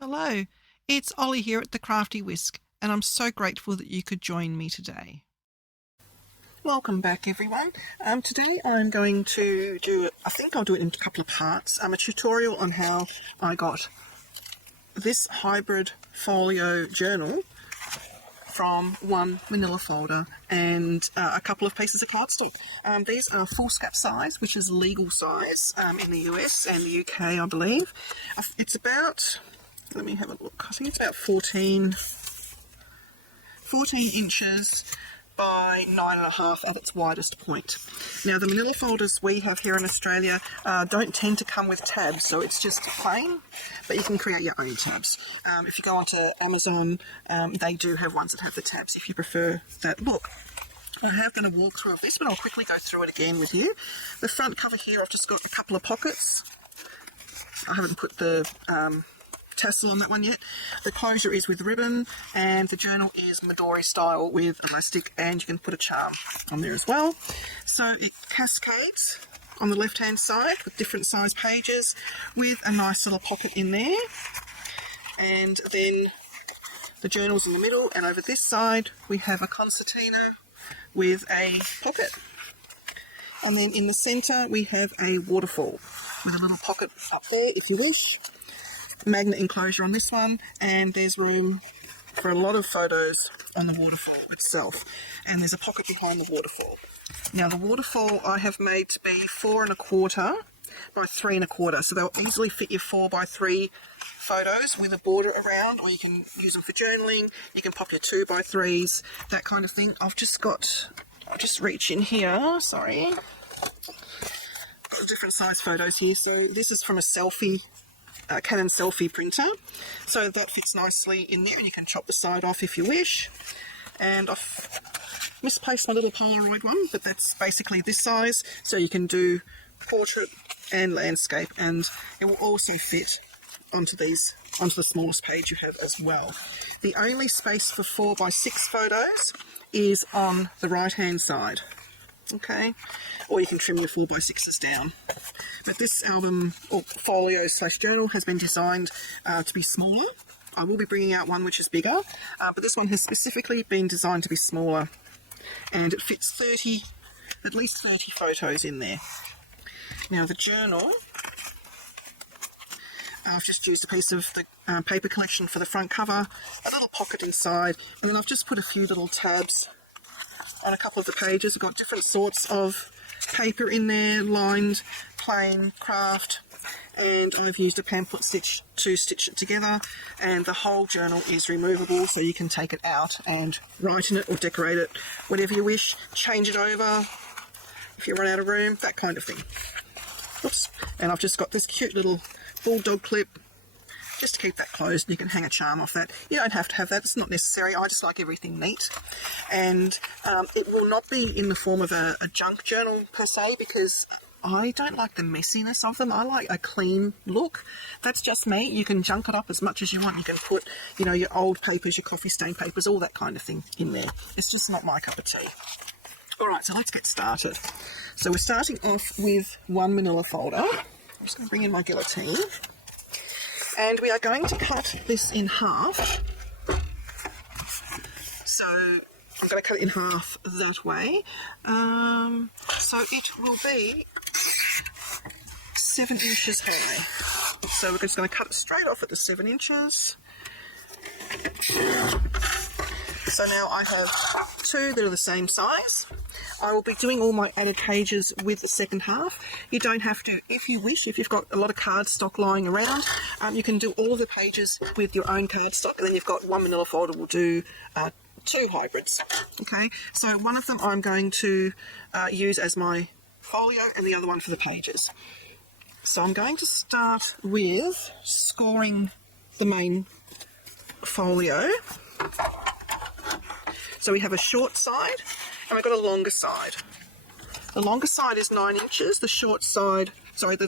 Hello, it's Ollie here at the Crafty Whisk, and I'm so grateful that you could join me today. Welcome back, everyone. Today I'm going to I'll do it in a couple of parts. A tutorial on how I got this hybrid folio journal from one manila folder and a couple of pieces of cardstock. These are foolscap size, which is legal size in the US and the UK, I believe. It's about, let me have a look, I think it's about 14 inches by 9.5 at its widest point. Now the manila folders we have here in Australia don't tend to come with tabs, so it's just plain, but you can create your own tabs. If you go onto Amazon, they do have ones that have the tabs if you prefer that look. I have done a walkthrough of this, but I'll quickly go through it again with you. The front cover here, I've just got a couple of pockets. I haven't put the tassel on that one yet. The closure is with ribbon, and the journal is Midori style with elastic, and you can put a charm on there as well. So it cascades on the left hand side with different size pages with a nice little pocket in there, and then the journal's in the middle, and over this side we have a concertina with a pocket, and then in the centre we have a waterfall with a little pocket up there if you wish. Magnet enclosure on this one, and there's room for a lot of photos on the waterfall itself, and there's a pocket behind the waterfall. Now the waterfall I have made to be 4.25 by 3.25, so they'll easily fit your 4x3 photos with a border around, or you can use them for journaling. You can pop your 2x3s, that kind of thing. I'll just reach in here, sorry, different size photos here. So this is from a Canon selfie printer, so that fits nicely in there, and you can chop the side off if you wish. And I've misplaced my little Polaroid one, but that's basically this size, so you can do portrait and landscape, and it will also fit onto the smallest page you have as well. The only space for 4x6 photos is on the right hand side, okay, or you can trim your 4x6s down. But this album, or folio / journal, has been designed to be smaller. I will be bringing out one which is bigger, but this one has specifically been designed to be smaller, and it fits at least 30 photos in there. Now the journal, I've just used a piece of the paper collection for the front cover, a little pocket inside, and then I've just put a few little tabs on a couple of the pages. I've got different sorts of paper in there, lined, plain, craft, and I've used a pamphlet stitch to stitch it together, and the whole journal is removable, so you can take it out and write in it or decorate it, whatever you wish, change it over if you run out of room, that kind of thing. Oops. And I've just got this cute little bulldog clip just to keep that closed, and you can hang a charm off that. You don't have to have that, it's not necessary. I just like everything neat. And it will not be in the form of a junk journal per se, because I don't like the messiness of them. I like a clean look. That's just me. You can junk it up as much as you want. You can put, your old papers, your coffee stain papers, all that kind of thing in there. It's just not my cup of tea. Alright, so let's get started. So we're starting off with one manila folder. I'm just going to bring in my guillotine. And we are going to cut this in half. So I'm going to cut it in half that way. So it will be 7 inches high. So we're just going to cut it straight off at the 7 inches. So now I have 2 that are the same size. I will be doing all my added pages with the second half. You don't have to. If you wish, if you've got a lot of cardstock lying around, you can do all of the pages with your own cardstock, and then you've got one manila folder will do 2 hybrids. Okay, so one of them I'm going to use as my folio, and the other one for the pages. So I'm going to start with scoring the main folio. So we have a short side, and we've got a longer side. The longer side is 9 inches, the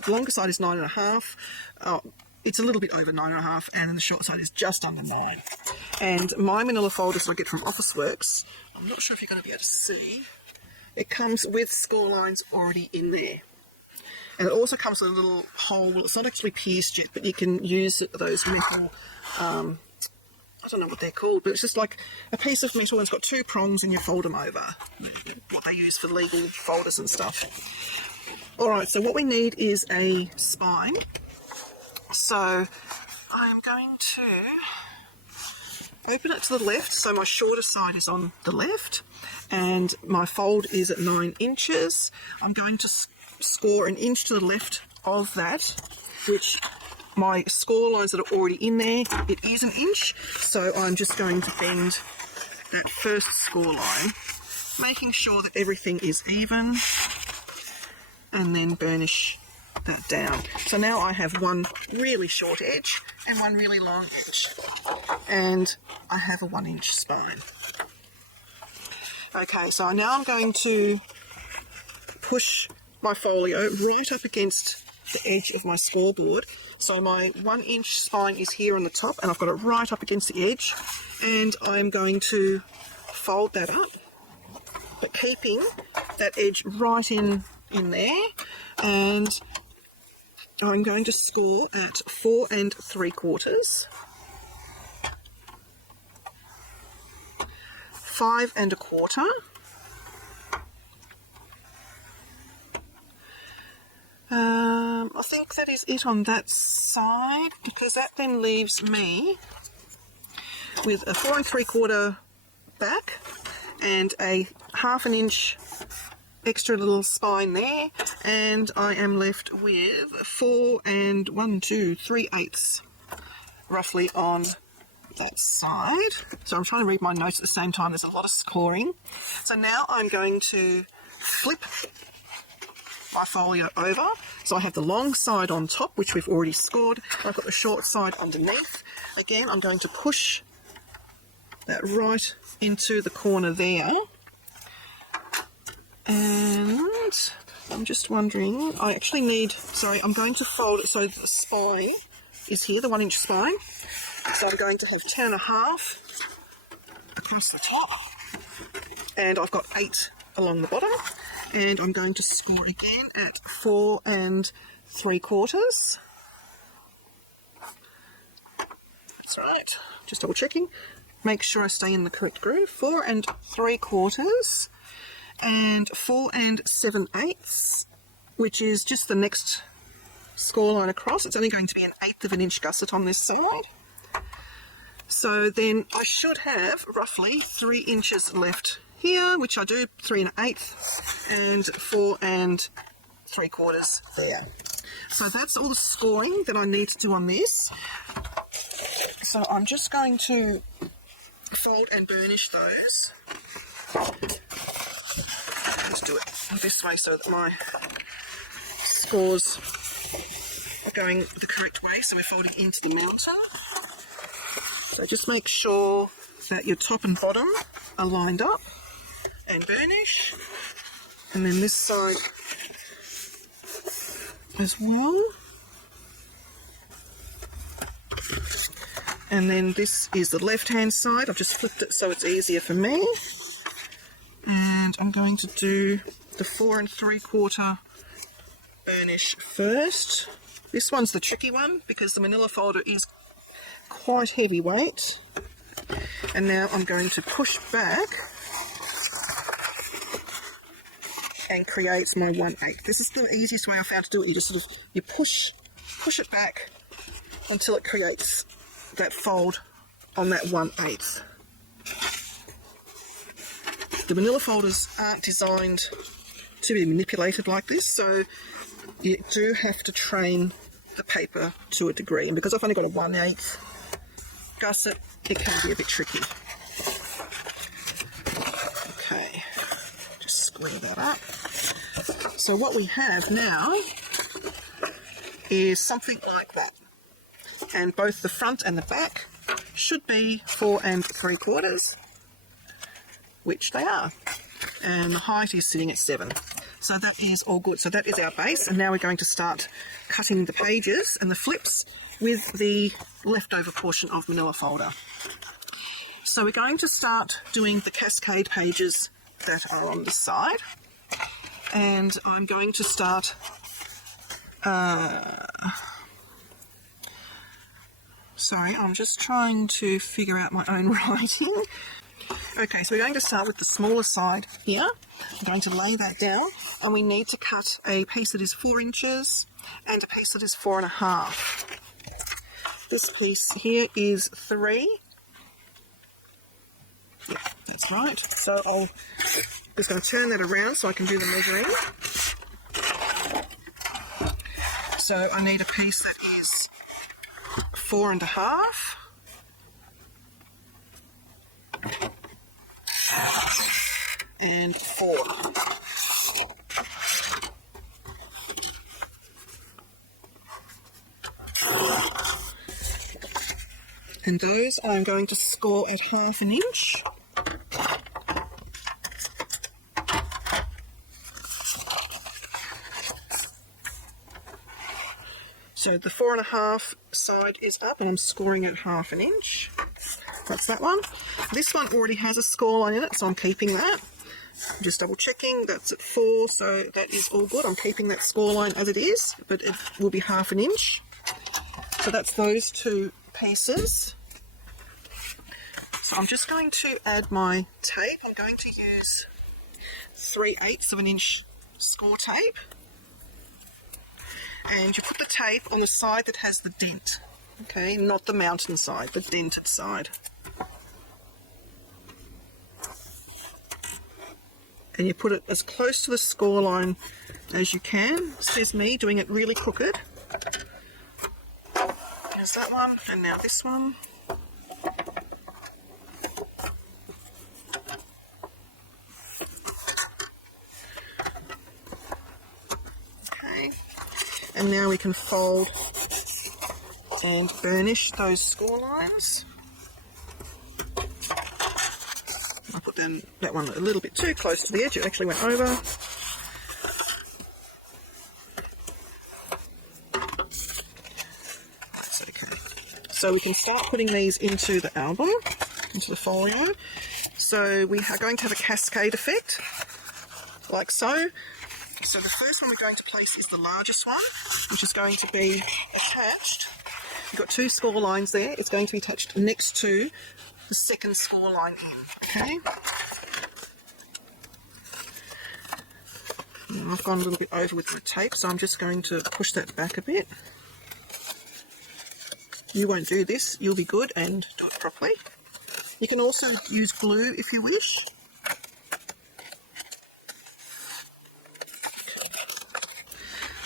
longer side is 9.5. It's a little bit over 9.5, and then the short side is just under 9. And my manila folders I get from Officeworks, I'm not sure if you're going to be able to see, it comes with score lines already in there. And it also comes with a little hole. Well, it's not actually pierced yet, but you can use those metal, I don't know what they're called, but it's just like a piece of metal and it's got two prongs and you fold them over. What they use for legal folders and stuff. Alright, so what we need is a spine. So I'm going to open it to the left, so my shorter side is on the left and my fold is at 9 inches. I'm going to score an inch to the left of that, which my score lines that are already in there, it is an inch, so I'm just going to bend that first score line, making sure that everything is even, and then burnish that down. So now I have one really short edge and one really long edge, and I have a 1 inch spine. Okay, so now I'm going to push my folio right up against the edge of my scoreboard. So my 1 inch spine is here on the top and I've got it right up against the edge, and I'm going to fold that up, but keeping that edge right in there, and I'm going to score at 4 3/4, 5 1/4, I think that is it on that side, because that then leaves me with a 4 3/4 back and a 1/2 inch extra little spine there, and I am left with 4 1/2 3/8 roughly on that side. So I'm trying to read my notes at the same time, there's a lot of scoring. So now I'm going to flip my folio over, so I have the long side on top, which we've already scored. I've got the short side underneath. Again, I'm going to push that right into the corner there, and I'm just wondering, I actually need, sorry, I'm going to fold it so the spine is here, the 1 inch spine. So I'm going to have 10 1/2 across the top, and I've got 8 along the bottom, and I'm going to score again at 4 3/4. That's right, just double checking. Make sure I stay in the correct groove. 4 3/4 and 4 7/8, which is just the next score line across. It's only going to be an 1/8 of an inch gusset on this side. So then I should have roughly 3 inches left here, which I do, 3 1/8 and 4 3/4 there. So that's all the scoring that I need to do on this. So I'm just going to fold and burnish those. Let's do it this way so that my scores are going the correct way, so we're folding into the mountain. So just make sure that your top and bottom are lined up and burnish, and then this side as well. And then this is the left hand side. I've just flipped it so it's easier for me, and I'm going to do the 4 3/4 burnish first. This one's the tricky one because the manila folder is quite heavyweight, and now I'm going to push back and create my 1/8. This is the easiest way I found to do it. You just sort of, you push it back until it creates that fold on that 1/8. The manila folders aren't designed to be manipulated like this, so you do have to train the paper to a degree, and because I've only got a 1/8 gusset, it can be a bit tricky. Okay, just square that up. So what we have now is something like that, and both the front and the back should be 4 3/4, which they are, and the height is sitting at 7. So that is all good. So that is our base, and now we're going to start cutting the pages and the flips with the leftover portion of manila folder. So we're going to start doing the cascade pages that are on the side, and I'm going to start Sorry, I'm just trying to figure out my own writing. Okay, so we're going to start with the smaller side here. I'm going to lay that down, and we need to cut a piece that is 4 inches and a piece that is 4.5. This piece here is 3. Yeah, that's right. So I'm just going to turn that around so I can do the measuring. So I need a piece that is 4.5. And 4. And those I'm going to score at 1/2 inch. So the 4.5 side is up, and I'm scoring at 1/2 inch. That's that one. This one already has a score line in it, so I'm keeping that. I'm just double checking, that's at 4, so that is all good. I'm keeping that score line as it is, but it will be 1/2 inch. So that's those 2 pieces. So I'm just going to add my tape. I'm going to use 3/8 of an inch score tape. And you put the tape on the side that has the dent, okay, not the mountain side, the dented side. And you put it as close to the score line as you can. Says me, doing it really crooked. There's that one, and now this one. Okay, and now we can fold and burnish those score lines. I put that one a little bit too close to the edge, it actually went over. That's okay. So we can start putting these into the album, into the folio. So we are going to have a cascade effect, like so. So the first one we're going to place is the largest one, which is going to be attached. You've got 2 score lines there. It's going to be attached next to the second score line in, okay? Now I've gone a little bit over with my tape, so I'm just going to push that back a bit. You won't do this, you'll be good and do it properly. You can also use glue if you wish.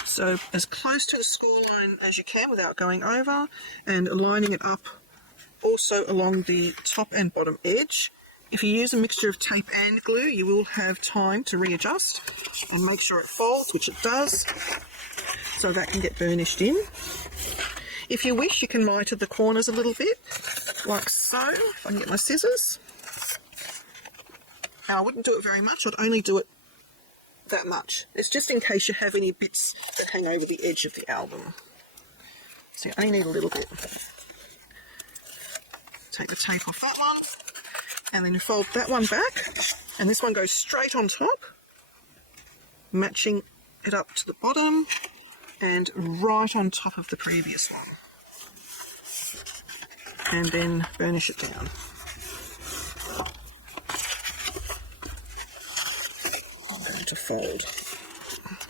So as close to the score line as you can without going over, and lining it up also along the top and bottom edge. If you use a mixture of tape and glue, you will have time to readjust and make sure it folds, which it does, so that can get burnished in. If you wish, you can miter the corners a little bit, like so, if I can get my scissors. Now, I wouldn't do it very much, I'd only do it that much. It's just in case you have any bits that hang over the edge of the album. So you only need a little bit. Take the tape off that one, and then you fold that one back, and this one goes straight on top, matching it up to the bottom and right on top of the previous one, and then burnish it down. I'm going to fold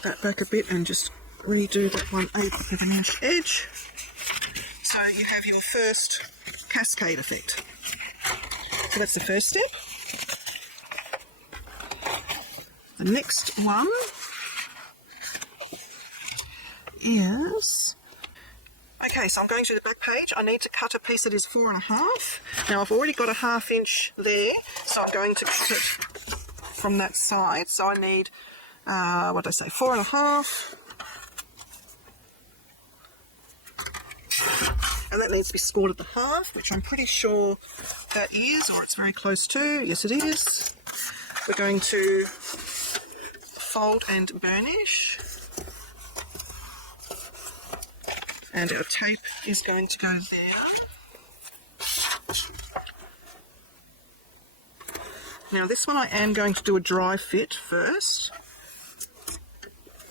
that back a bit and just redo that 1/8 of an inch edge. So you have your first cascade effect. So that's the first step. The next one is... Okay, so I'm going to the back page. I need to cut a piece that is 4.5. Now I've already got a 1/2 inch there, so I'm going to cut it from that side. So I need, 4.5. And that needs to be scored at the 1/2, which I'm pretty sure that is, or it's very close to. Yes, it is. We're going to fold and burnish. And our tape is going to go there. Now this one I am going to do a dry fit first,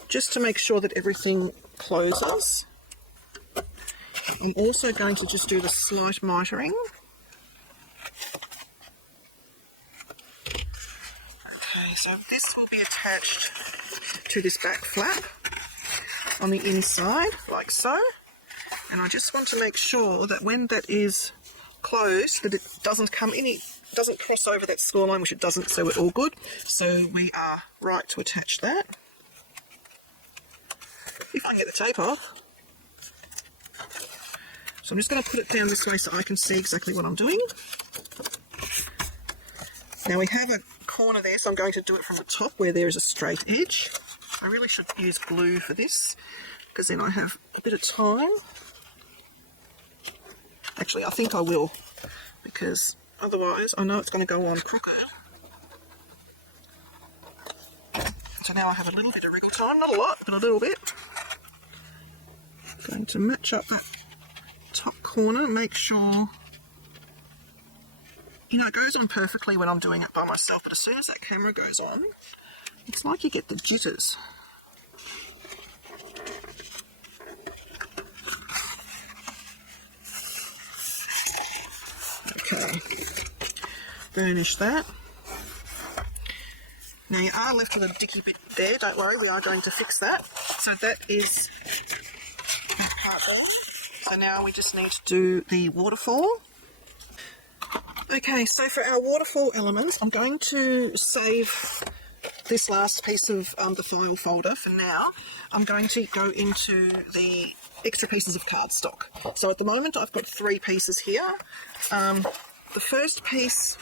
just to make sure that everything closes. I'm also going to just do the slight mitering. Okay, so this will be attached to this back flap on the inside, like so. And I just want to make sure that when that is closed, that it doesn't doesn't cross over that score line, which it doesn't, so we're all good. So we are right to attach that. If I can get the tape off. So I'm just going to put it down this way so I can see exactly what I'm doing. Now we have a corner there, so I'm going to do it from the top where there is a straight edge. I really should use glue for this, because then I have a bit of time. Actually, I think I will, because otherwise I know it's going to go on crooked. So now I have a little bit of wriggle time, not a lot, but a little bit. I'm going to match up that top corner, make sure, you know, it goes on perfectly when I'm doing it by myself, but as soon as that camera goes on, it's like you get the jitters. Okay, burnish that. Now you are left with a dicky bit there, don't worry, we are going to fix that. So that is that part there. So now we just need to do the waterfall. Okay, so for our waterfall elements, I'm going to save this last piece of the file folder for now. I'm going to go into the extra pieces of cardstock. So at the moment I've got 3 pieces here. The first piece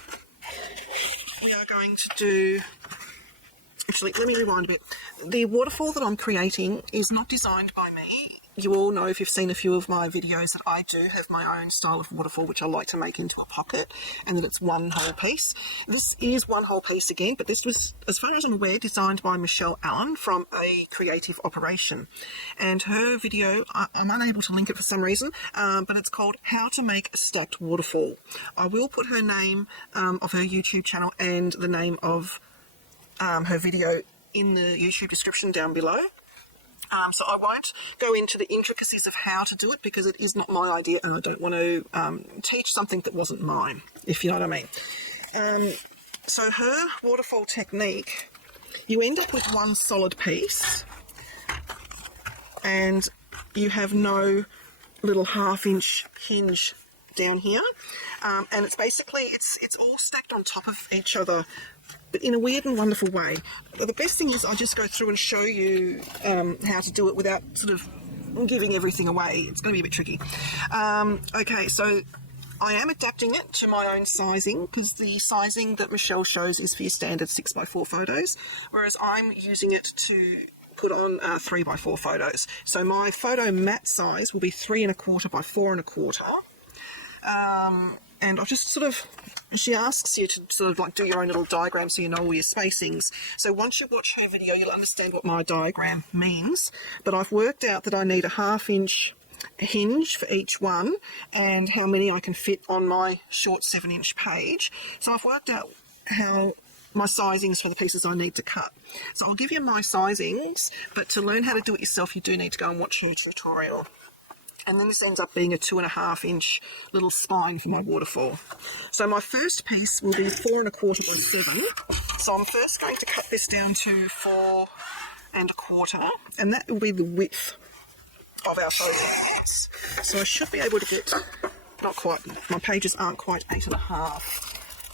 we are going to do, actually let me rewind a bit. The waterfall that I'm creating is not designed by me. You all know, if you've seen a few of my videos, that I do have my own style of waterfall which I like to make into a pocket, and that it's one whole piece. This is one whole piece again, but this was, as far as I'm aware, designed by Allem from A Creative Operation. And her video, I'm unable to link it for some reason, but it's called How to Make a Stacked Waterfall. I will put her name of her YouTube channel and the name of her video in the YouTube description down below. So I won't go into the intricacies of how to do it, because it is not my idea and I don't want to teach something that wasn't mine, if you know what I mean. So her waterfall technique, you end up with one solid piece and you have no little half-inch hinge down here, and it's basically, it's all stacked on top of each other, but in a weird and wonderful way. But the best thing is I just go through and show you how to do it without sort of giving everything away. It's going to be a bit tricky. Okay, so I am adapting it to my own sizing, because the sizing that Michelle shows is for your standard 6x4 photos, whereas I'm using it to put on 3x4 photos. So my photo mat size will be 3¼ by 4¼ and I'll just sort of, she asks you to sort of like do your own little diagram so you know all your spacings. So once you watch her video, you'll understand what my diagram means. But I've worked out that I need a ½ hinge for each one, and how many I can fit on my short 7-inch page. So I've worked out how my sizings for the pieces I need to cut. So I'll give you my sizings, but to learn how to do it yourself, you do need to go and watch her tutorial. And then this ends up being a 2½ little spine for my waterfall. So my first piece will be 4¼ by 7. So I'm first going to cut this down to 4¼ and that will be the width of our photos. So I should be able to get, not quite, my pages aren't quite 8½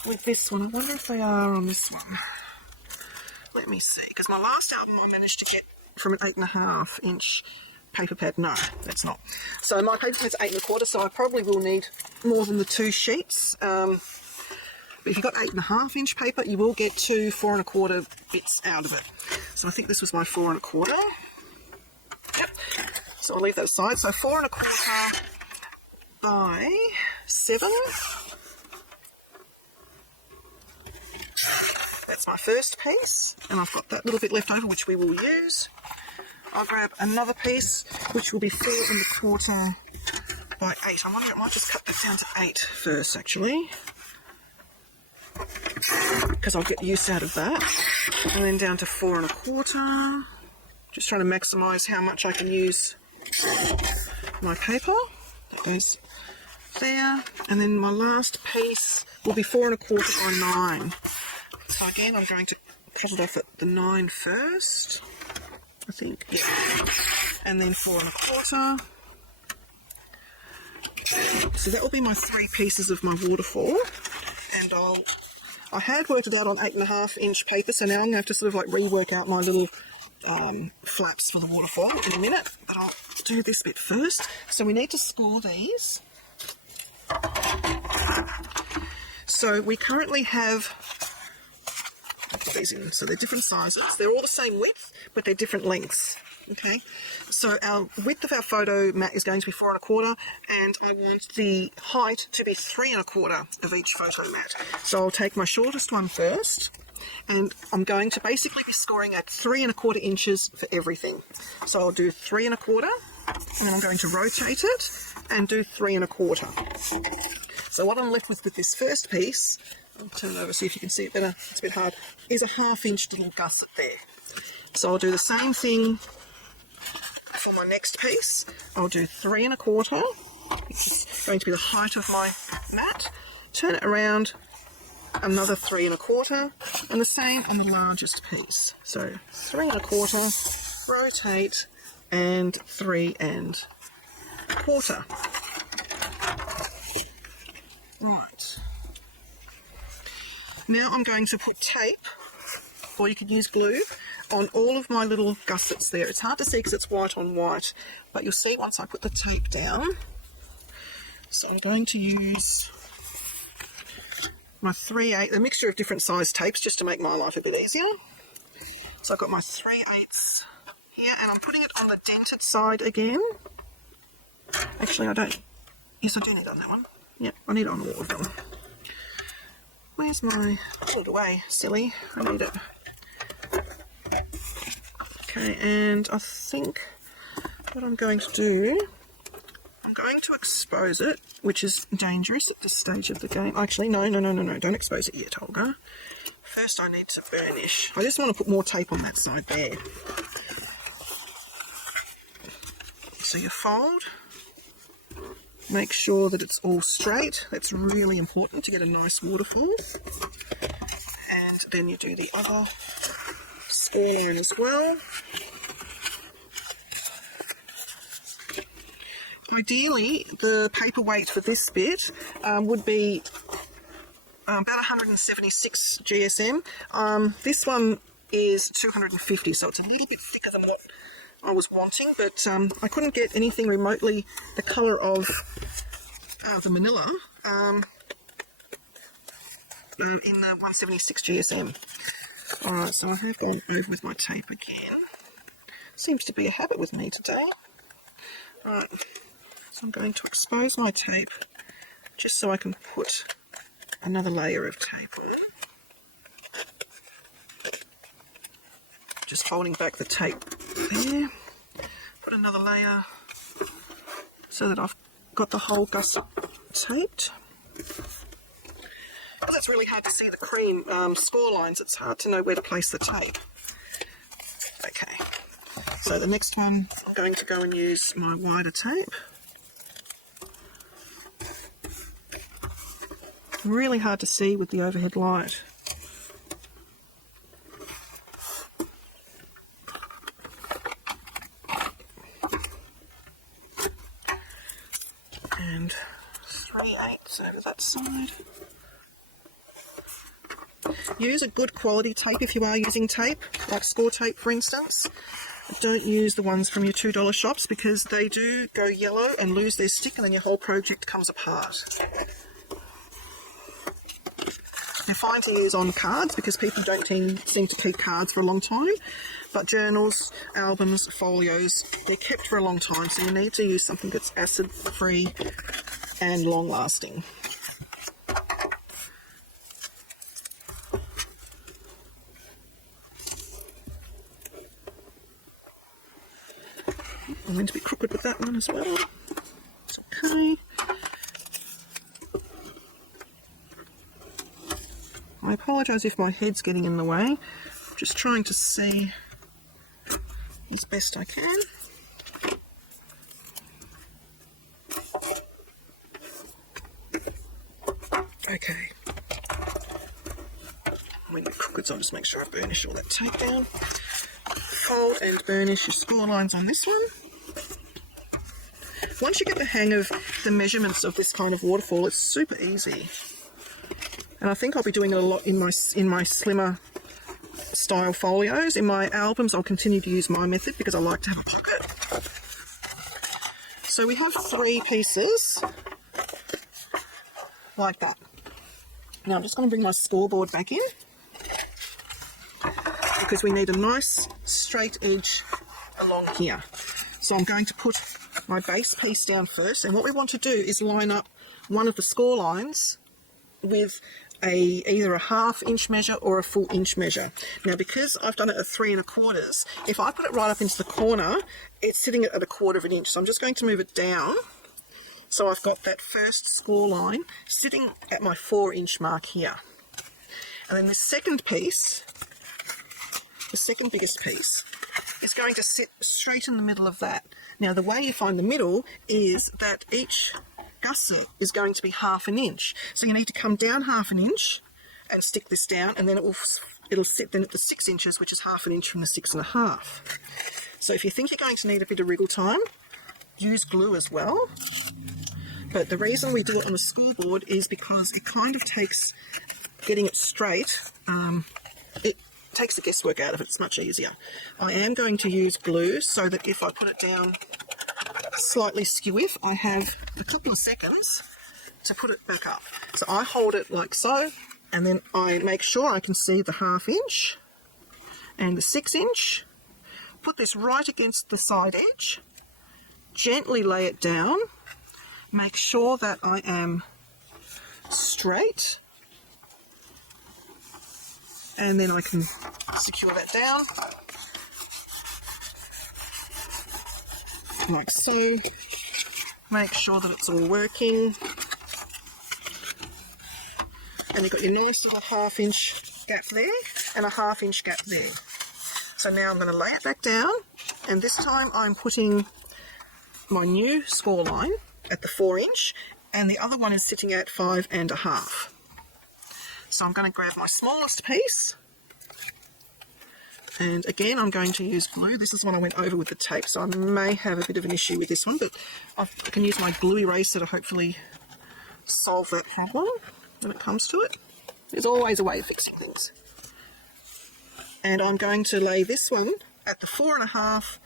with this one. I wonder if they are on this one. Let me see, because my last album I managed to get from an 8½ paper pad. No, that's not. So my paper pad's 8¼ so I probably will need more than the 2 sheets. But if you've got 8½ paper, you will get 2 4¼ bits out of it. So I think this was my 4¼ Yep. So I'll leave that aside. So 4¼ by 7. That's my first piece, and I've got that little bit left over which we will use. I'll grab another piece which will be 4¼ by 8. I wonder, it might just cut that down to 8 first actually, because I'll get use out of that. And then down to 4¼ Just trying to maximise how much I can use my paper. That goes there. And then my last piece will be 4 1/4 by 9. So again, I'm going to cut it off at the 9 first, I think. Yeah. And then 4 1/4. So that will be my 3 pieces of my waterfall. And I had worked it out on 8.5 inch paper, so now I'm going to have to sort of like rework out my little flaps for the waterfall in a minute, but I'll do this bit first. So we need to score these. So we currently have, I'll put these in, so they're different sizes. They're all the same width, but they're different lengths. Okay, so our width of our photo mat is going to be 4 1/4, and I want the height to be 3 1/4 of each photo mat. So I'll take my shortest one first, and I'm going to basically be scoring at 3 1/4 inches for everything. So I'll do 3 1/4, and then I'm going to rotate it and do 3 1/4. So what I'm left with this first piece, I'll turn it over so if you can see it better, it's a bit hard, is a 1/2 inch little gusset there. So I'll do the same thing for my next piece. I'll do 3 1/4, which is going to be the height of my mat. Turn it around, another 3 1/4, and the same on the largest piece. So 3 1/4, rotate, and 3 1/4. Right. Now I'm going to put tape, or you could use glue, on all of my little gussets there. It's hard to see because it's white on white, but you'll see once I put the tape down. So I'm going to use my 3/8, a mixture of different size tapes just to make my life a bit easier. So I've got my 3/8 here, and I'm putting it on the dented side again. Actually, I don't. Yes, I do need it on that one. Yep, I need it on all of them. Where's my... Put it away, silly. I need it. Okay, and I think what I'm going to do, I'm going to expose it, which is dangerous at this stage of the game. Actually, no, don't expose it yet, Olga. First I need to burnish. I just want to put more tape on that side there. So you fold, make sure that it's all straight. That's really important to get a nice waterfall. And then you do the other score line as well. Ideally, the paper weight for this bit would be about 176 GSM. This one is 250, so it's a little bit thicker than what I was wanting, but I couldn't get anything remotely the colour of the manila in the 176 GSM. Alright, so I have gone over with my tape again. Seems to be a habit with me today. Alright, so I'm going to expose my tape just so I can put another layer of tape on. Just folding back the tape there. Put another layer so that I've got the whole gusset taped. Because it's really hard to see the cream score lines, it's hard to know where to place the tape. Okay, so the next one I'm going to go and use my wider tape. Really hard to see with the overhead light. And 3/8 over that side. Use a good quality tape if you are using tape, like score tape for instance. Don't use the ones from your $2 shops because they do go yellow and lose their stick and then your whole project comes apart. They're fine to use on cards because people don't seem to keep cards for a long time, but journals, albums, folios, they're kept for a long time, so you need to use something that's acid free and long lasting. I'm going to be crooked with that one as well. It's okay. I apologise if my head's getting in the way. I'm just trying to see as best I can. Okay. When you're crooked, I'll just make sure I burnish all that tape down. Fold and burnish your score lines on this one. Once you get the hang of the measurements of this kind of waterfall, it's super easy. And I think I'll be doing it a lot in my slimmer style folios. In my albums, I'll continue to use my method because I like to have a pocket. So we have 3 pieces like that. Now I'm just going to bring my scoreboard back in because we need a nice straight edge along here. So I'm going to put my base piece down first, and what we want to do is line up one of the score lines with either a 1/2 inch measure or a full inch measure. Now because I've done it at 3 3/4, if I put it right up into the corner, it's sitting at 1/4 inch. So I'm just going to move it down. So I've got that first score line sitting at my 4 inch mark here. And then the second piece, the second biggest piece, is going to sit straight in the middle of that. Now the way you find the middle is that each gusset is going to be 1/2 inch. So you need to come down 1/2 inch and stick this down, and then it'll sit then at the 6 inches, which is 1/2 inch from the 6 1/2. So if you think you're going to need a bit of wriggle time, use glue as well. But the reason we do it on the scoreboard is because it kind of takes getting it straight. It takes the guesswork out of it. It's much easier. I am going to use glue so that if I put it down slightly skew-if, I have a couple of seconds to put it back up. So I hold it like so, and then I make sure I can see the 1/2 inch and the 6 inch. Put this right against the side edge, gently lay it down, make sure that I am straight, and then I can secure that down like so. Make sure that it's all working, and you've got your nice little 1/2 inch gap there and a 1/2 inch gap there. So now I'm going to lay it back down, and this time I'm putting my new score line at the 4 inch, and the other one is sitting at 5 1/2. So I'm going to grab my smallest piece, and again I'm going to use glue. This is one I went over with the tape, so I may have a bit of an issue with this one, but I can use my glue eraser to hopefully solve that problem when it comes to it. There's always a way of fixing things. And I'm going to lay this one at the 4 1/2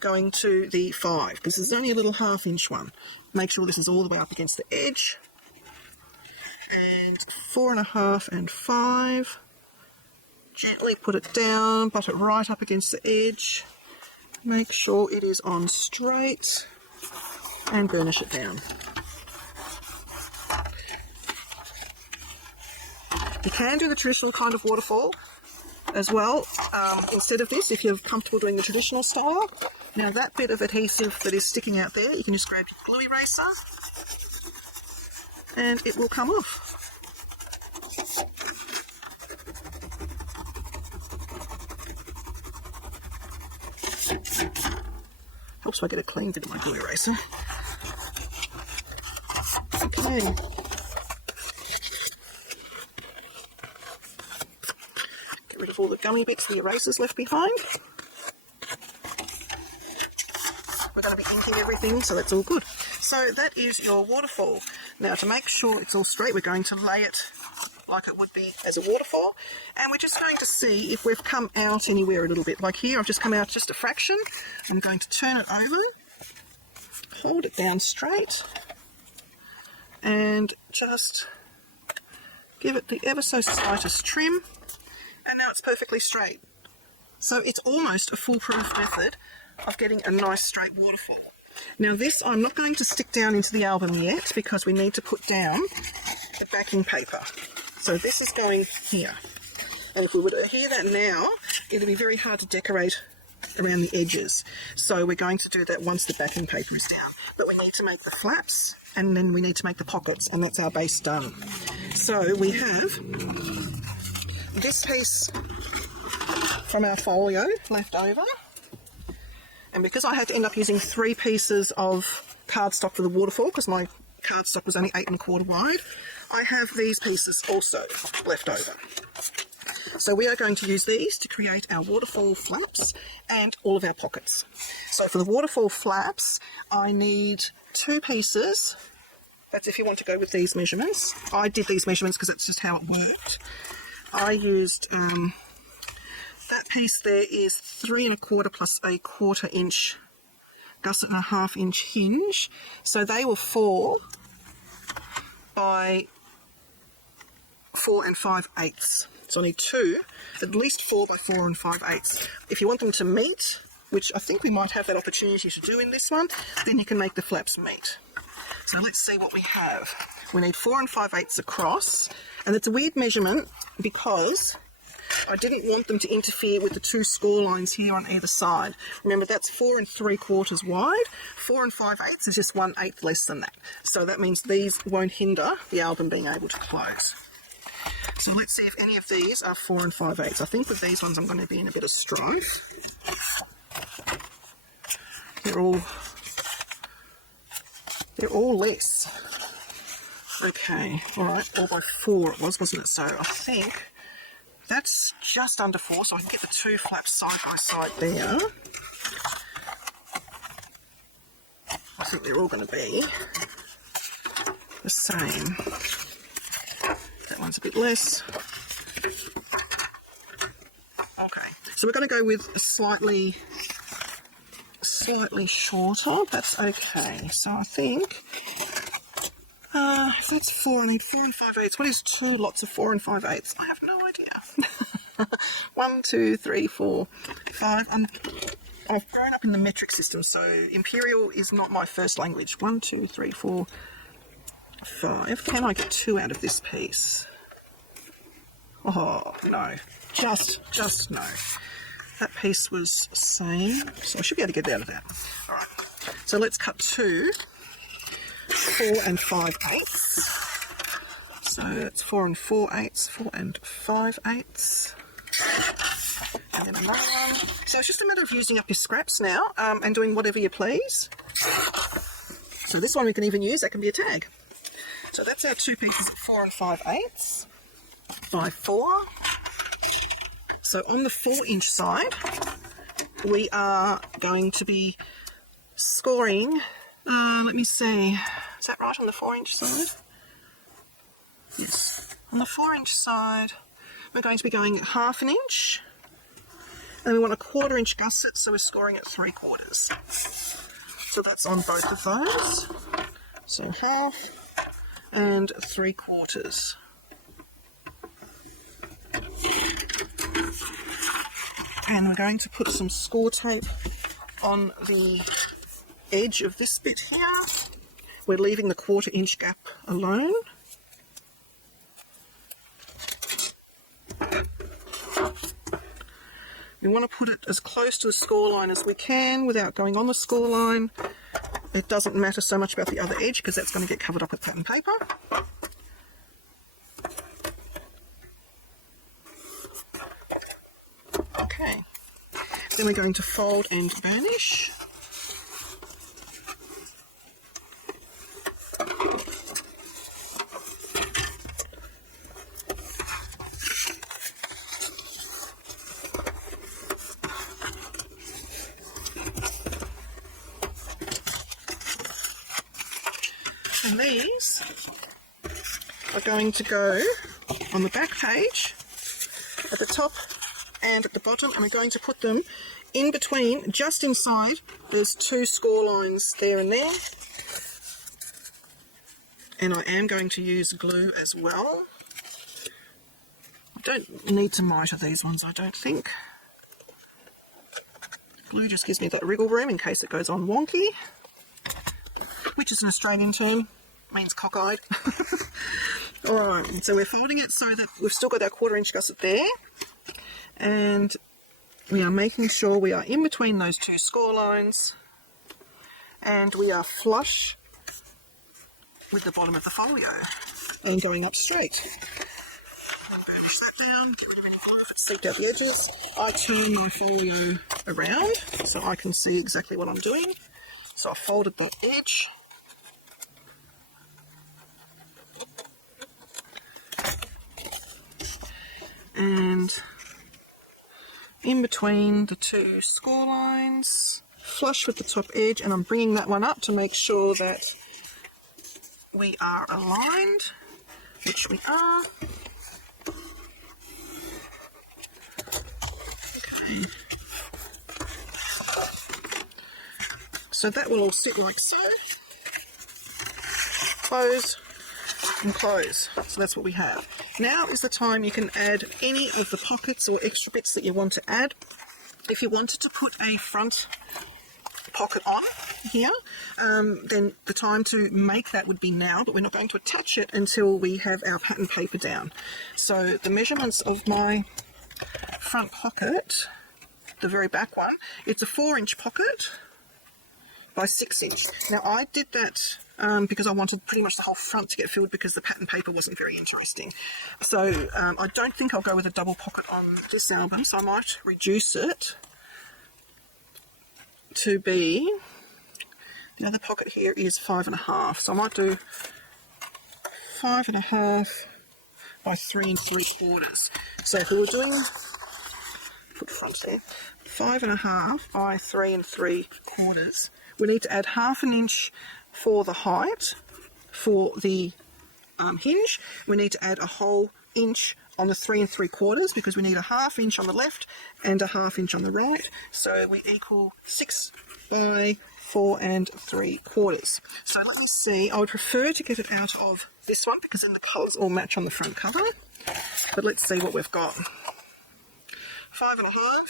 going to the 5, because there's only a little 1/2 inch one. Make sure this is all the way up against the edge. And 4 1/2 and 5. Gently put it down, butt it right up against the edge. Make sure it is on straight and burnish it down. You can do the traditional kind of waterfall as well instead of this if you're comfortable doing the traditional style. Now that bit of adhesive that is sticking out there, you can just grab your glue eraser and it will come off. Helps if I get a clean bit of my glue eraser. Okay. Get rid of all the gummy bits the eraser's left behind. We're going to be inking everything, so that's all good. So that is your waterfall. Now to make sure it's all straight, we're going to lay it like it would be as a waterfall, and we're just going to see if we've come out anywhere a little bit. Like here, I've just come out just a fraction. I'm going to turn it over, hold it down straight, and just give it the ever so slightest trim, and now it's perfectly straight. So it's almost a foolproof method of getting a nice straight waterfall. Now this I'm not going to stick down into the album yet because we need to put down the backing paper. So this is going here. And if we were to adhere that now, it'll be very hard to decorate around the edges. So we're going to do that once the backing paper is down. But we need to make the flaps, and then we need to make the pockets, and that's our base done. So we have this piece from our folio left over. And because I had to end up using 3 pieces of cardstock for the waterfall, because my cardstock was only 8 1/4 wide, I have these pieces also left over. So we are going to use these to create our waterfall flaps and all of our pockets. So for the waterfall flaps, I need 2 pieces. That's if you want to go with these measurements. I did these measurements because that's just how it worked. I used, that piece there is 3 1/4 plus a 1/4 inch gusset and a 1/2 inch hinge. So they will fall by 4 5/8. So I need 2, at least 4 by 4 5/8. If you want them to meet, which I think we might have that opportunity to do in this one, then you can make the flaps meet. So let's see what we have. We need 4 5/8 across, and it's a weird measurement because I didn't want them to interfere with the 2 score lines here on either side. Remember, that's 4 3/4 wide. 4 5/8 is just 1/8 less than that. So that means these won't hinder the album being able to close. So let's see if any of these are 4 5/8. I think with these ones I'm going to be in a bit of strife. They're all less. Okay, alright, 4 by 4 it was, wasn't it? So I think that's just under 4, so I can get the 2 flaps side by side there. I think they're all going to be the same. That one's a bit less. Okay, so we're going to go with a slightly shorter. That's okay. So I think if that's 4, I need 4 5/8. What is 2 lots of 4 5/8? I have no idea. 1, 2, 3, 4, 5. I've grown up in the metric system, so imperial is not my first language. 1, 2, 3, 4, 5. Can I get 2 out of this piece? Oh, no. Just no. That piece was same, so I should be able to get it out of that. Alright, so let's cut 2 4 5/8. So that's 4 4/8, 4 5/8. And then another one. So it's just a matter of using up your scraps now and doing whatever you please. So this one we can even use, that can be a tag. So that's our 2 pieces of 4 5/8 by 4. So on the 4-inch side, we are going to be scoring, let me see, is that right on the 4-inch side? Yes. On the 4-inch side, we're going to be going 1/2 inch, and we want a 1/4 inch gusset, so we're scoring at 3/4. So that's on both of those. So 1/2 and 3/4. And we're going to put some score tape on the edge of this bit here. We're leaving the 1/4 inch gap alone. We want to put it as close to the score line as we can without going on the score line. It doesn't matter so much about the other edge because that's going to get covered up with pattern paper. Okay, then we're going to fold and burnish. And these are going to go on the back page at the top and at the bottom, and we're going to put them in between, just inside. There's 2 score lines there and there, and I am going to use glue as well. I don't need to mitre these ones, I don't think. Glue just gives me that wriggle room in case it goes on wonky, which is an Australian term, means cockeyed. Alright, so we're folding it so that we've still got our 1/4 inch gusset there, and we are making sure we are in between those 2 score lines, and we are flush with the bottom of the folio and going up straight. Push that down, get rid of any glue seeped out the edges. I turn my folio around so I can see exactly what I'm doing. So I folded that edge. And in between the two score lines, flush with the top edge, and I'm bringing that one up to make sure that we are aligned, which we are. Okay. So that will all sit like so. Close and close. So that's what we have. Now is the time you can add any of the pockets or extra bits that you want to add. If you wanted to put a front pocket on here, then the time to make that would be now, but we're not going to attach it until we have our pattern paper down. So the measurements of my front pocket, the very back one, it's a 4-inch pocket by 6-inch. Now I did that because I wanted pretty much the whole front to get filled because the pattern paper wasn't very interesting. So I don't think I'll go with a double pocket on this album, so I might reduce it to be, the other pocket here is 5.5, so I might do 5.5 by 3 3/4. So if we were doing, put front there, 5.5 by 3 3/4, we need to add 1/2 inch for the height for the hinge. We need to add a whole inch on the 3 3/4 because we need a 1/2 inch on the left and a 1/2 inch on the right. So we equal 6 by 4 3/4. So let me see, I would prefer to get it out of this one because then the colours all match on the front cover. But let's see what we've got. 5.5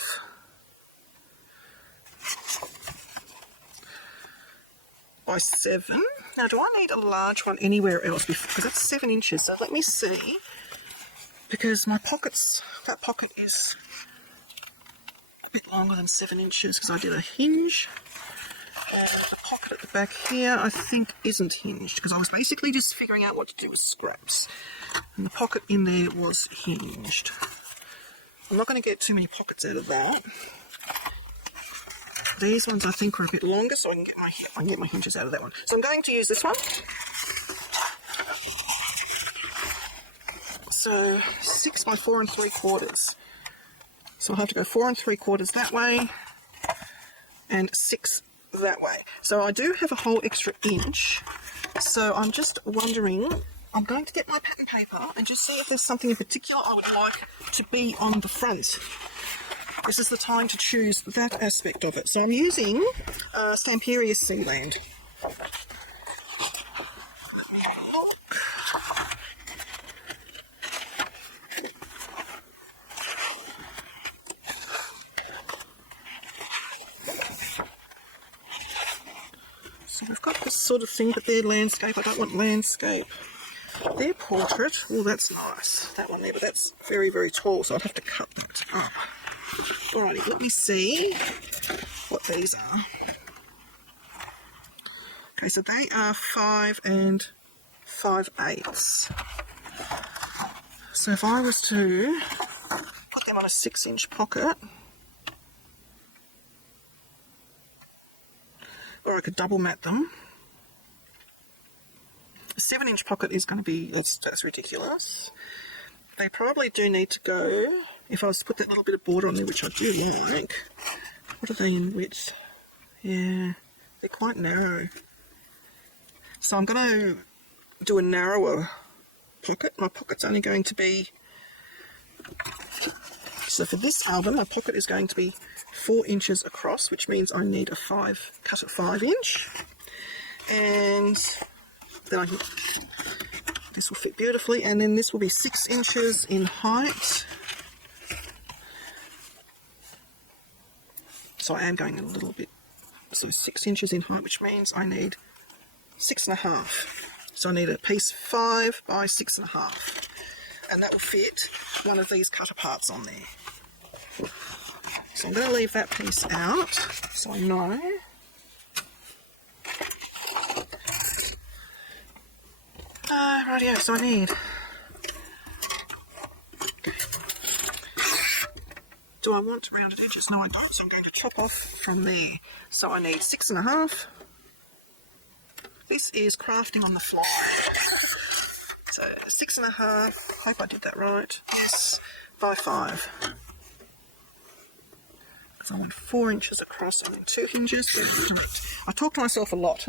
by 7. Now do I need a large one anywhere else? Because that's 7 inches. So let me see. Because my pockets, that pocket is a bit longer than 7 inches because I did a hinge. And the pocket at the back here I think isn't hinged because I was basically just figuring out what to do with scraps. And the pocket in there was hinged. I'm not going to get too many pockets out of that. These ones I think are a bit longer, so I can get my hinges out of that one. So I'm going to use this one. So 6 by 4 3/4. So I'll have to go 4 3/4 that way and 6 that way. So I do have a whole extra inch. So I'm just wondering, I'm going to get my pattern paper and just see if there's something in particular I would like to be on the front. This is the time to choose that aspect of it. So I'm using Stamperius Sealand. So we've got this sort of thing, but they're landscape. I don't want landscape. They're portrait. Oh, that's nice. That one there, but that's very, very tall, so I'd have to cut that up. Alrighty, let me see what these are. Okay, so they are 5 5/8. So if I was to put them on a 6-inch pocket, or I could double mat them. A 7-inch pocket is going to be, that's ridiculous. They probably do need to go, if I was to put that little bit of border on there, which I do like. What are they in width? Yeah, they're quite narrow. So I'm going to do a narrower pocket. My pocket's only going to be, so for this album, my pocket is going to be 4 inches across, which means I need a cut at 5-inch. And then I can, this will fit beautifully, and then this will be 6 inches in height. So I am going a little bit, so 6 inches in height, which means I need 6.5. So I need a piece 5 by 6.5, and that will fit one of these cut aparts on there. So I'm going to leave that piece out, so I know. Rightio, so I need Do I want rounded edges? No, I don't. So I'm going to chop off from there. So I need 6.5. This is crafting on the fly. So 6.5. Hope I did that right. Yes, by 5. Because I want 4 inches across and then 2 hinges. Correct. I talk to myself a lot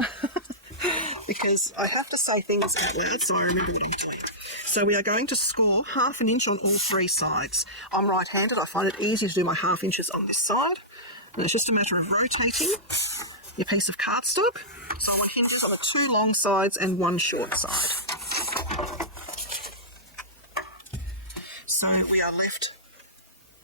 because I have to say things out loud so I remember what I'm doing. So we are going to score 1/2 inch on all 3 sides. I'm right-handed. I find it easy to do my 1/2 inches on this side. And it's just a matter of rotating your piece of cardstock. So I want hinges on the 2 long sides and 1 short side. So we are left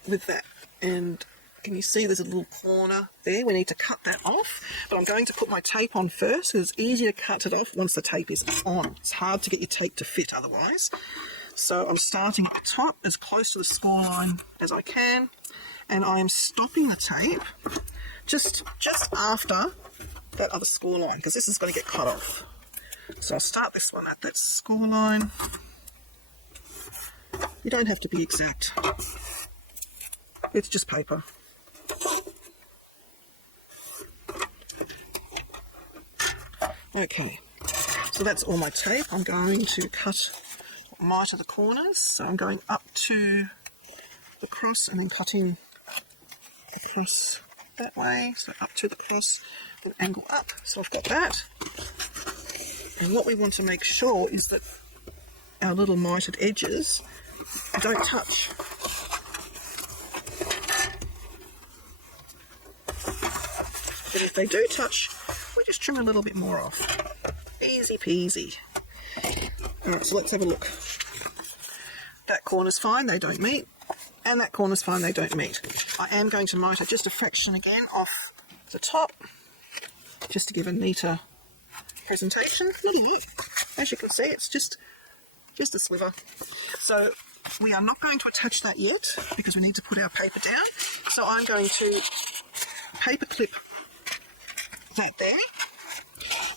with that. And can you see there's a little corner there? We need to cut that off. But I'm going to put my tape on first because it's easier to cut it off once the tape is on. It's hard to get your tape to fit otherwise. So I'm starting at the top as close to the score line as I can. And I am stopping the tape just after that other score line because this is going to get cut off. So I'll start this one at that score line. You don't have to be exact. It's just paper. Okay, so that's all my tape. I'm going to cut mite of the corners. So I'm going up to the cross and then cutting across that way. So up to the cross, then angle up. So I've got that. And what we want to make sure is that our little mitered edges don't touch. But if they do touch, we just trim a little bit more off. Easy peasy. Alright, so let's have a look. That corner's fine, they don't meet. And that corner's fine, they don't meet. I am going to miter just a fraction again off the top, just to give a neater presentation. Not a lot. As you can see, it's just a sliver. So we are not going to attach that yet because we need to put our paper down. So I'm going to paper clip that there.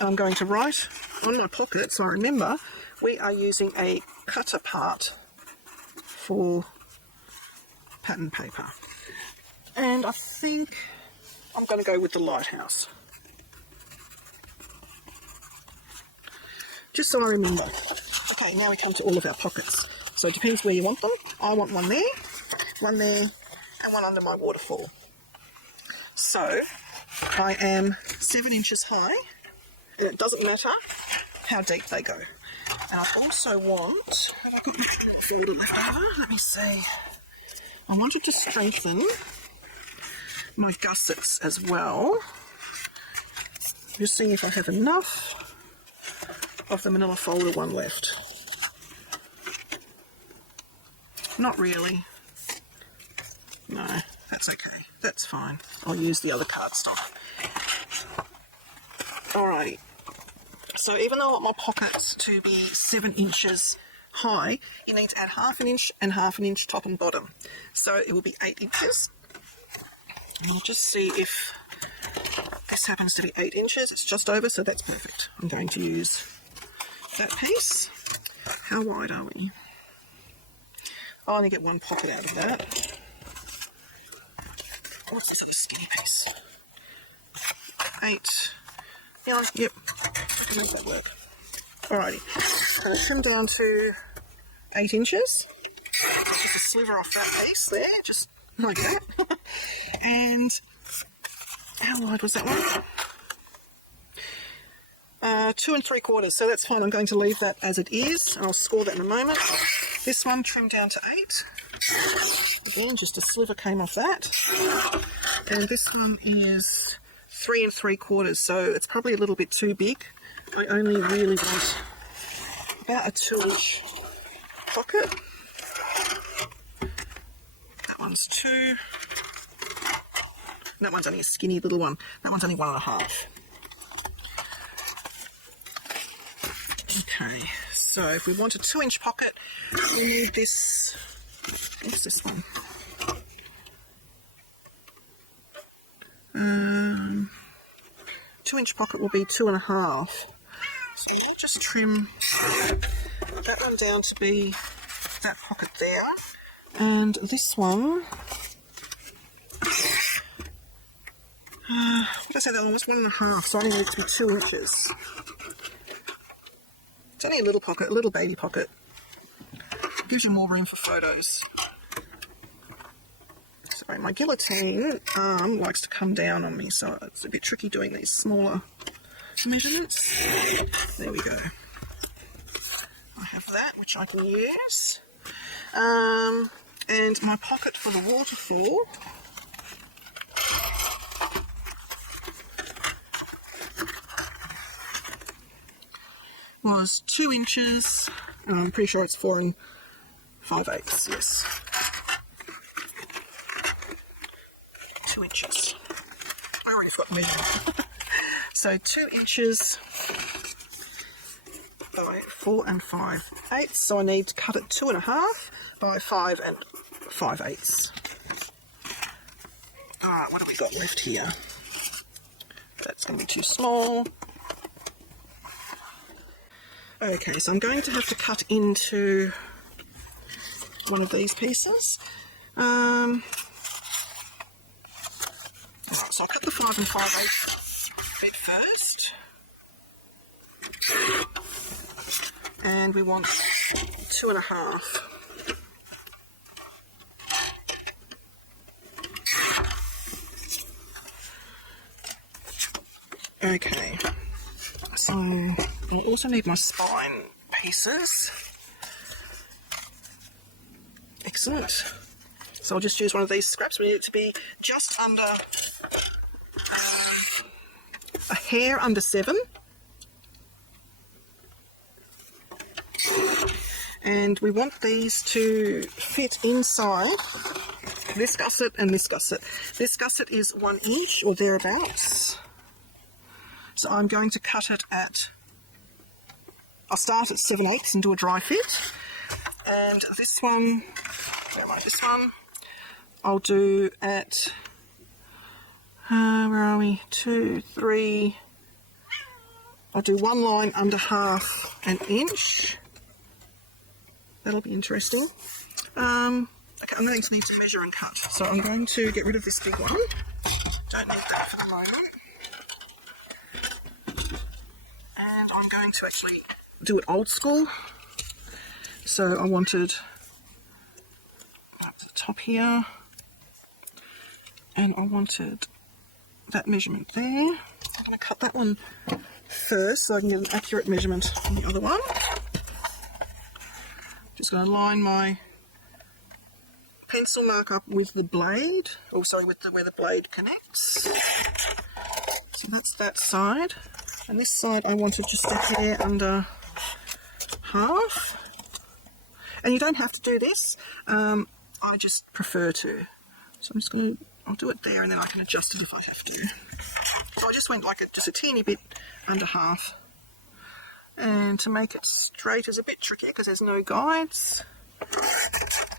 And I'm going to write on my pocket, so I remember we are using a cutter part for pattern paper. And I think I'm going to go with the lighthouse. Just so I remember. Okay, now we come to all of our pockets. So it depends where you want them. I want one there, and one under my waterfall. So I am 7 inches high, and it doesn't matter how deep they go. And I also want, have I got my little folder left over? Let me see. I wanted to strengthen my gussets as well. Just seeing if I have enough of the manila folder one left. Not really. No, that's okay. That's fine. I'll use the other cardstock. Alrighty. So even though I want my pockets to be 7 inches high, you need to add 1/2 inch and 1/2 inch top and bottom. So it will be 8 inches. And we'll just see if this happens to be 8 inches. It's just over, so that's perfect. I'm going to use that piece. How wide are we? I'll only get one pocket out of that. What's this other skinny piece? 8. Yeah, yep. I can make that work. Alrighty. I'm going to trim down to 8 inches. Just a sliver off that piece there, just like that. And how wide was that one? 2 3/4, so that's fine. I'm going to leave that as it is. I'll score that in a moment. This one trimmed down to 8. Again, just a sliver came off that. And this one is 3 3/4, so it's probably a little bit too big. I only really want about a 2-inch pocket. That one's 2. That one's only a skinny little one. That one's only 1.5. Okay, so if we want a 2-inch pocket, we need this. What's this one? 2-inch pocket will be 2.5. So I'll just trim that one down to be that pocket there. And this one What did I say, that one was 1.5, so I need it to be 2 inches. It's only a little pocket, a little baby pocket. Gives you more room for photos. Sorry, my guillotine arm likes to come down on me, so it's a bit tricky doing these smaller measurements. There we go. I have that, which I can use. And my pocket for the waterfall. Was 2 inches. I'm pretty sure it's 4 5/8, yes. 2 inches. I already forgot the measurement. So 2 inches by 4 5/8. So I need to cut it 2.5 by 5 5/8. Alright, what have we got left here? That's going to be too small. Okay, so I'm going to have to cut into one of these pieces. Alright, so I'll cut the 5 5/8 bit first. And we want 2.5. Okay, so I'll also need my spine pieces. Excellent. So I'll just use one of these scraps. We need it to be just under a hair under 7. And we want these to fit inside this gusset and this gusset. This gusset is 1 inch or thereabouts. So I'm going to cut it at, I'll start at 7/8 and do a dry fit. And this one, where am I? This one, I'll do at, where are we? 2, 3, I'll do 1 line under 1/2 an inch. That'll be interesting. Okay, I'm going to need to measure and cut. So I'm going to get rid of this big one. Don't need that for the moment. And I'm going to actually do it old school. So I wanted up to the top here, and I wanted that measurement there. I'm going to cut that one first so I can get an accurate measurement on the other one. Just going to line my pencil mark up with the blade, with where the blade connects. So that's that side. And this side I wanted just a hair under 1/2. And you don't have to do this, I just prefer to. So I'm just going to, I'll do it there and then I can adjust it if I have to. So I just went like just a teeny bit under 1/2. And to make it straight is a bit trickier because there's no guides.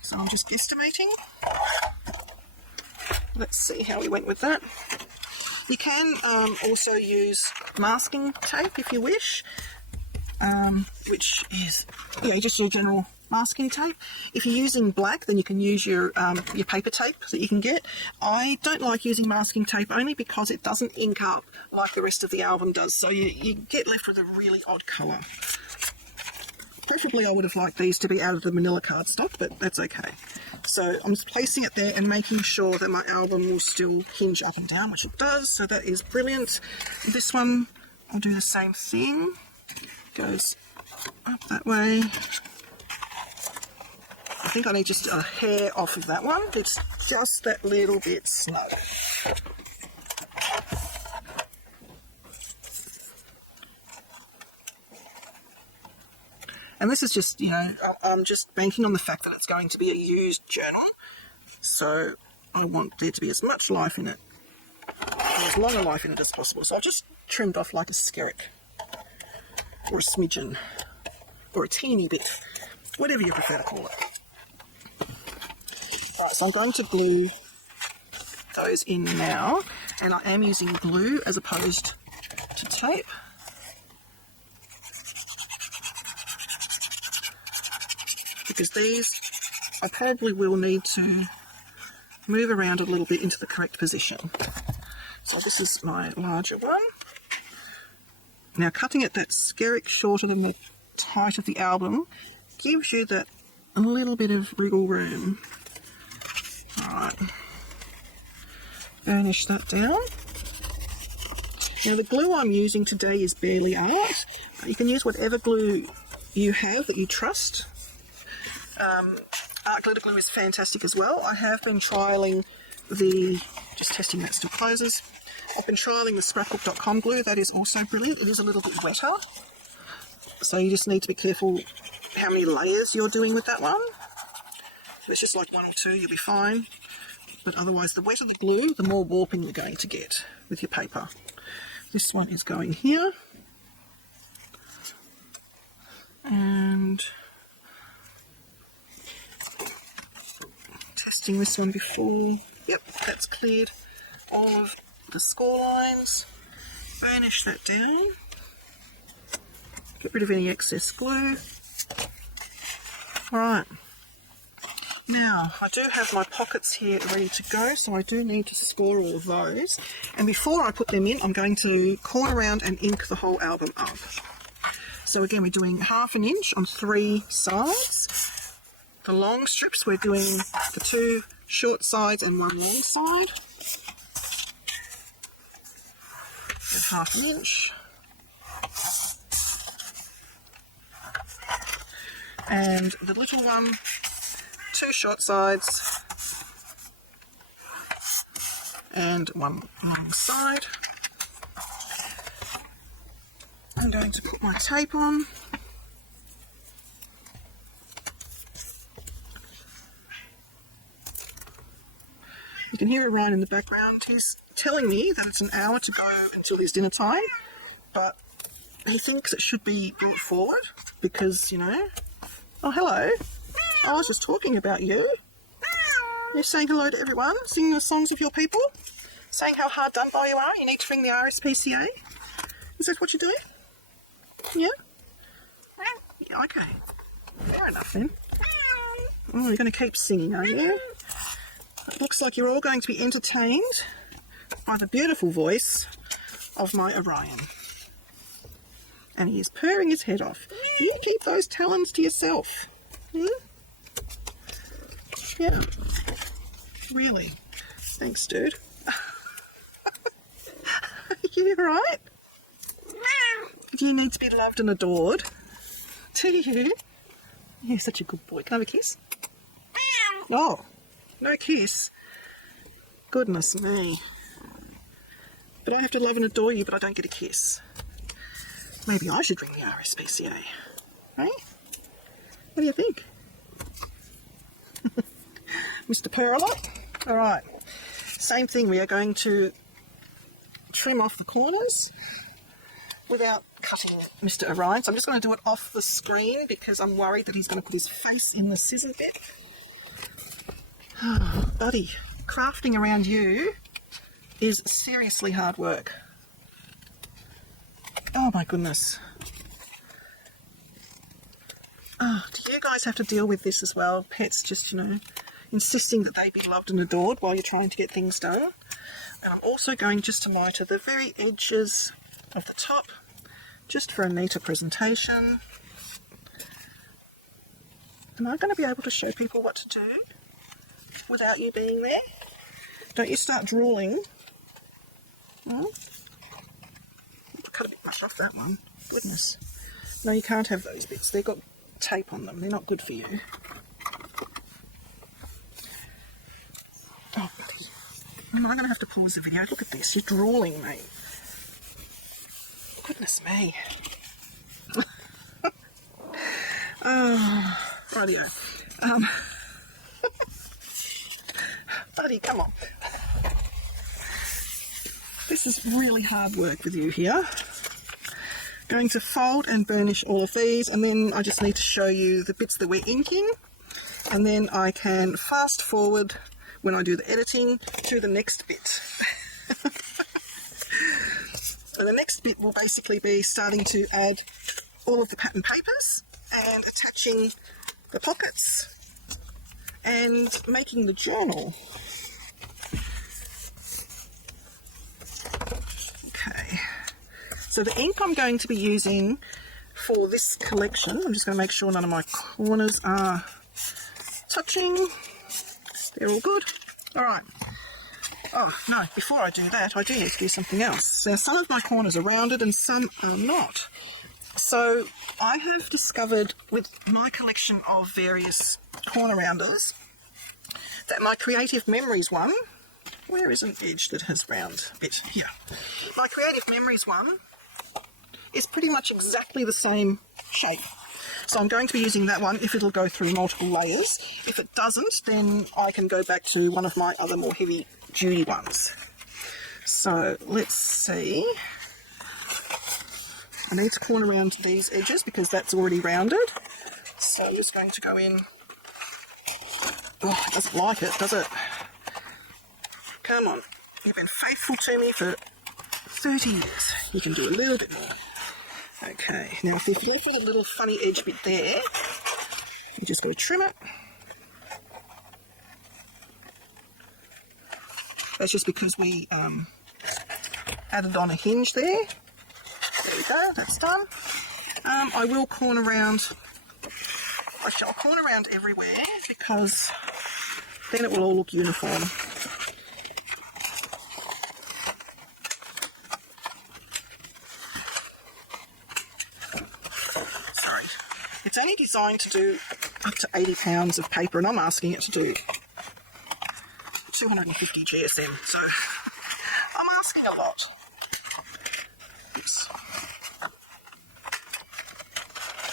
So I'm just guesstimating. Let's see how we went with that. You can also use masking tape if you wish, which is just your general masking tape. If you're using black, then you can use your paper tape that you can get. I don't like using masking tape only because it doesn't ink up like the rest of the album does, so you get left with a really odd colour. Preferably I would have liked these to be out of the manila cardstock, but that's okay. So I'm just placing it there and making sure that my album will still hinge up and down, which it does, so that is brilliant. This one, I'll do the same thing. Goes up that way. I think I need just a hair off of that one. It's just that little bit snug. And this is just, I'm just banking on the fact that it's going to be a used journal. So I want there to be as much life in it, as long a life in it as possible. So I've just trimmed off like a skerrick, or a smidgen, or a teeny bit, whatever you prefer to call it. Right, so I'm going to glue those in now, and I am using glue as opposed to tape. Because these, I probably will need to move around a little bit into the correct position. So this is my larger one. Now cutting it that skerrick shorter than the height of the album gives you that a little bit of wriggle room. Alright, burnish that down. Now the glue I'm using today is Barely Art. You can use whatever glue you have that you trust. Art glitter glue is fantastic as well. I have been trialling just testing that still closes. I've been trialling the scrapbook.com glue. That is also brilliant. It is a little bit wetter, so you just need to be careful how many layers you're doing with that one. If it's just like one or two, you'll be fine. But otherwise, the wetter the glue, the more warping you're going to get with your paper. This one is going here. And testing this one before. Yep, that's cleared all of the score lines. Burnish that down. Get rid of any excess glue. Alright. Now, I do have my pockets here ready to go, so I do need to score all of those. And before I put them in, I'm going to corner around and ink the whole album up. So again, we're doing 1/2 inch on 3 sides. The long strips, we're doing the 2 short sides and 1 long side. And 1/2 inch. And the little one, 2 short sides and 1 long side. I'm going to put my tape on. You can hear Orion in the background. He's telling me that it's an hour to go until his dinner time, but he thinks it should be brought forward because, you know... Oh, hello. I was just talking about you. You're saying hello to everyone, singing the songs of your people, saying how hard done by you are. You need to ring the RSPCA. Is that what you're doing? Yeah? Yeah, okay. Fair enough then. Oh, you're going to keep singing, are you? It looks like you're all going to be entertained by the beautiful voice of my Orion. And he is purring his head off. You keep those talons to yourself. Hmm? Yeah. Really. Thanks, dude. Are you alright? Do you need to be loved and adored? Do you? You're such a good boy. Can I have a kiss? Oh, no kiss. Goodness me. But I have to love and adore you, but I don't get a kiss. Maybe I should ring the RSPCA. Hey? What do you think? Mr. Perrolot? Alright. Same thing, we are going to trim off the corners without cutting Mr. Orion. So I'm just going to do it off the screen because I'm worried that he's going to put his face in the scissor bit. Oh, buddy, crafting around you is seriously hard work. Oh my goodness. Oh, do you guys have to deal with this as well? Pets just, you know, insisting that they be loved and adored while you're trying to get things done. And I'm also going just to miter the very edges of the top, just for a neater presentation. Am I going to be able to show people what to do without you being there? Don't you start drooling. Hmm? Cut a bit much off that one. Goodness. No, you can't have those bits. They've got tape on them. They're not good for you. Oh, buddy. Am I going to have to pause the video? Look at this. You're drooling, mate. Goodness me. Oh, rightio. Buddy, come on. This is really hard work with you here. Going to fold and burnish all of these, and then I just need to show you the bits that we're inking, and then I can fast forward when I do the editing to the next bit. So the next bit will basically be starting to add all of the pattern papers and attaching the pockets and making the journal. So the ink I'm going to be using for this collection, I'm just going to make sure none of my corners are touching. They're all good. All right. Oh, no, before I do that, I do need to do something else. Now, some of my corners are rounded and some are not. So I have discovered with my collection of various corner rounders that my Creative Memories one, where is an edge that has round bit? Here. My Creative Memories one is pretty much exactly the same shape. So I'm going to be using that one if it'll go through multiple layers. If it doesn't, then I can go back to one of my other more heavy duty ones. So let's see. I need to corner around these edges because that's already rounded. So I'm just going to go in. Oh, it doesn't like it, does it? Come on. You've been faithful to me for 30 years. You can do a little bit more. Okay, now if you've left a little funny edge bit there, you just got to trim it. That's just because we added on a hinge there. There we go, that's done. I will corner around, I shall corner around everywhere because then it will all look uniform. Sorry, it's only designed to do up to 80 pounds of paper and I'm asking it to do 250 GSM, so I'm asking a lot. Oops.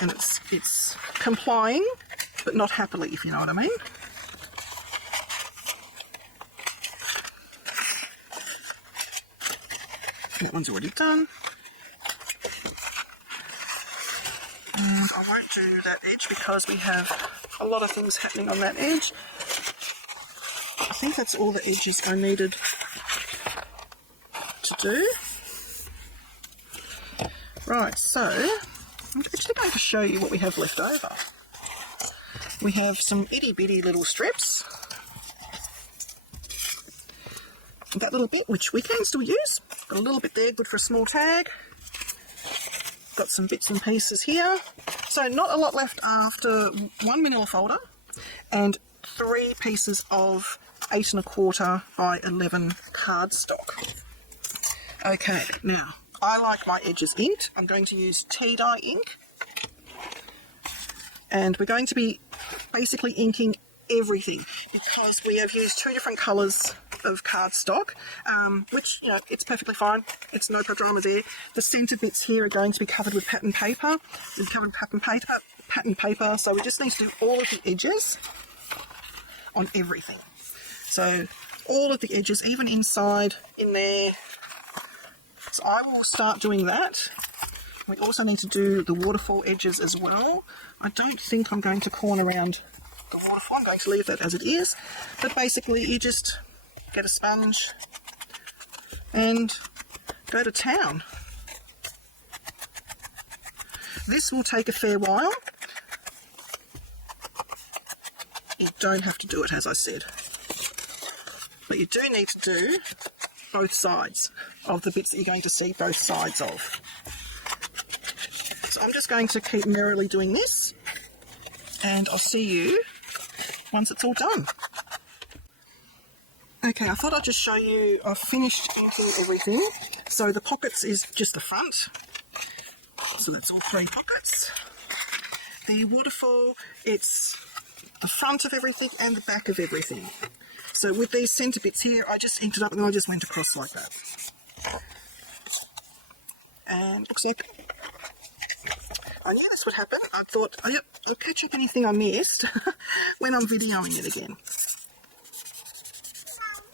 And it's complying, but not happily, if you know what I mean. That one's already done. And I won't do that edge because we have a lot of things happening on that edge. I think that's all the edges I needed to do. Right, so I'm actually going to show you what we have left over. We have some itty bitty little strips. That little bit, which we can still use. Got a little bit there, good for a small tag. Got some bits and pieces here. So not a lot left after one manila folder and 3 pieces of 8 1/4 by 11 cardstock. Okay, now I like my edges inked. I'm going to use tea dye ink, and we're going to be basically inking everything because we have used 2 different colours of cardstock, which, you know, it's perfectly fine. It's no drama there. The centre bits here are going to be covered with pattern paper. It's covered with pattern paper, so we just need to do all of the edges on everything. So all of the edges, even inside in there. So I will start doing that. We also need to do the waterfall edges as well. I don't think I'm going to corner around the waterfall. I'm going to leave that as it is. But basically you just get a sponge and go to town. This will take a fair while. You don't have to do it, as I said. But you do need to do both sides of the bits that you're going to see both sides of. So I'm just going to keep merrily doing this, and I'll see you once it's all done. Okay, I thought I'd just show you, I've finished inking everything. So the pockets is just the front. So that's all 3 pockets. The waterfall, it's the front of everything and the back of everything. So with these centre bits here, I just inked it up and then I just went across like that. And looks like I knew this would happen. I thought, oh, yep, I'll catch up anything I missed when I'm videoing it again.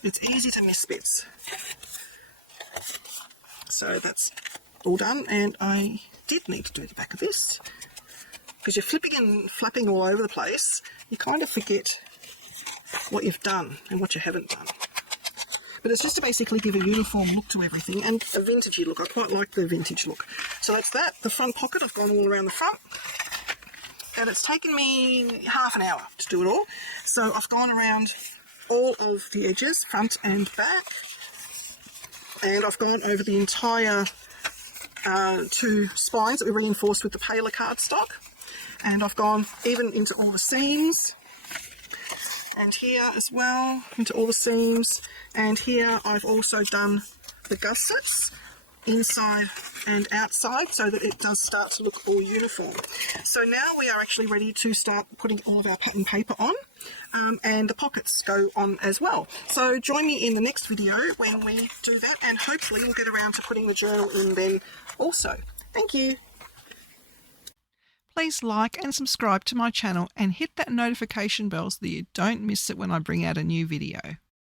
It's easy to miss bits. So that's all done, and I did need to do the back of this because you're flipping and flapping all over the place. You kind of forget what you've done and what you haven't done. But it's just to basically give a uniform look to everything and a vintagey look. I quite like the vintage look. So that's that. The front pocket, I've gone all around the front. And it's taken me half an hour to do it all. So I've gone around all of the edges, front and back. And I've gone over the entire two spines that we reinforced with the paler cardstock. And I've gone even into all the seams, and here as well into all the seams, and here I've also done the gussets inside and outside so that it does start to look all uniform. So now we are actually ready to start putting all of our pattern paper on, and the pockets go on as well. So join me in the next video when we do that, and hopefully we'll get around to putting the journal in then also. Thank you. Please like and subscribe to my channel and hit that notification bell so that you don't miss it when I bring out a new video.